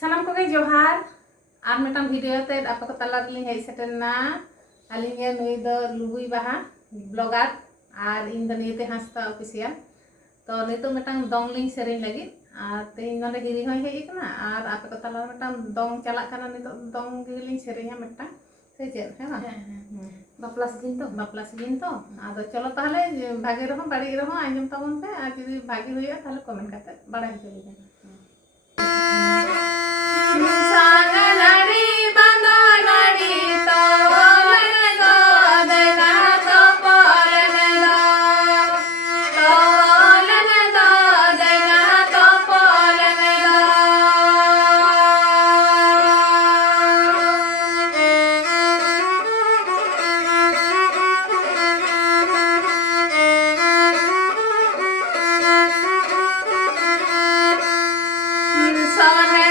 सानाम को जोहार और मिटन वीडियो ते आप को तला दिली हेज सेटना अलिंगे नुई दो लुबुई बाहा ब्लॉगर और इन द नीते हांसदा ऑफिशियल तो नितो मिटन दोंग लिंग सेरेन लगी और ते इन नोडे गिरी होय हेज कना और आप को तला मिटन दोंग चला कना नितो दोंग गिलिंग सेरेन मिटन से चेत है ना बापला सीजन तो आदो चलो ताहले भागे रहो बाड़ी रहो आंजम ताबन पे आ जदी भागी होया ताहले कमेंट करते बड़ा हिसाब सावन